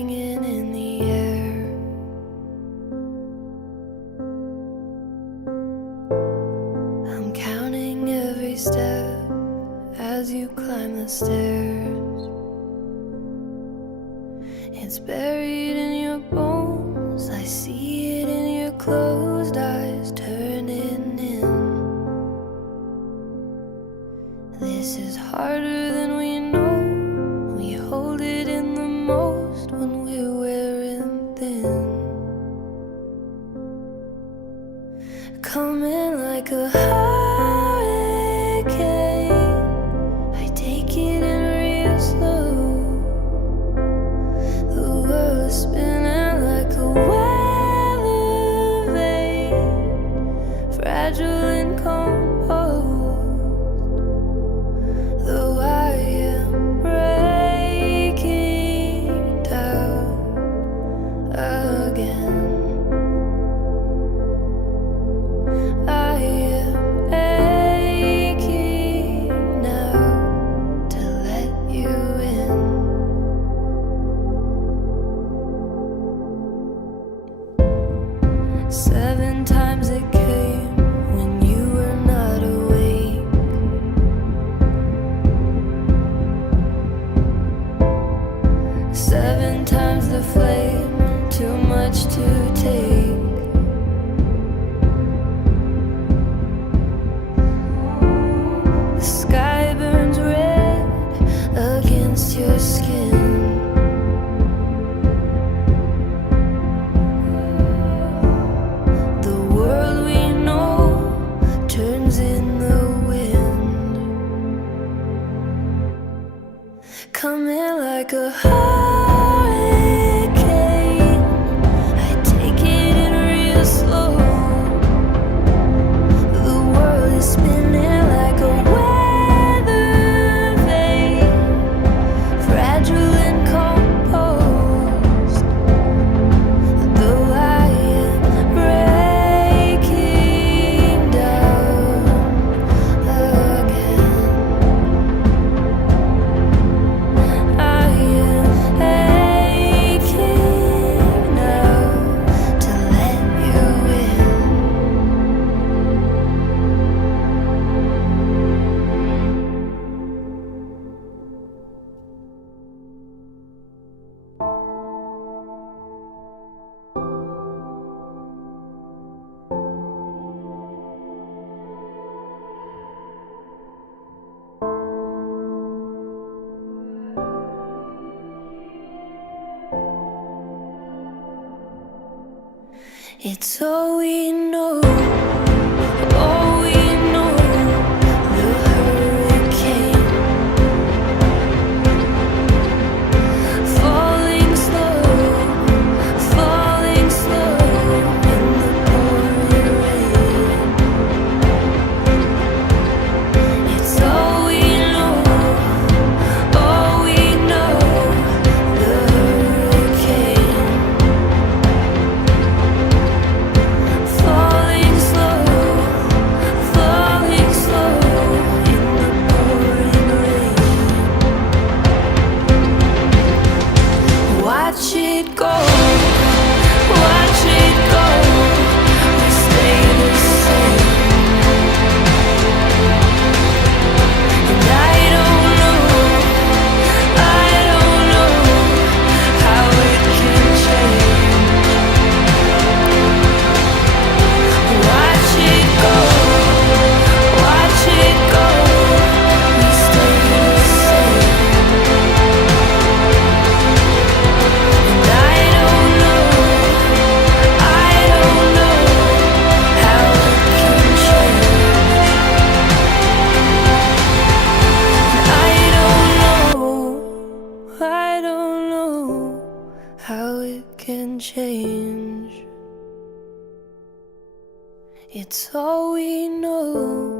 hanging in the air. I'm counting every step as you climb the stairs. It's buried in your bones, I see it in your closed eyes turning in. This is harder than we know, we hold it in the most when we're wearing thin. Coming like a hurricane, I take it in real slow. The world is spinning like a weather vane, fragile and composed. Though I am breaking down again, I am aching now to let you in. 7 times it came when you were not awake. 7 times the flame, too much to take. The sky burns red against your skin. The world we know turns in the wind. Coming like a hurricane, I take it in real slow. The world is spinning like a weather vane, fragile and composed. Though I am breaking down again, I am aching now to let you in. It's all we know, all we know. The hurricane, falling slow in the pouring rain. It's all we know, all we know. The hurricane, falling slow in the pouring rain. Watch it go, watch it go. We stay the same, and I don't know how it can change. Watch it go, watch it go. We stay the same, and I don't know how it can change. I don't know how it can change. It's all we know.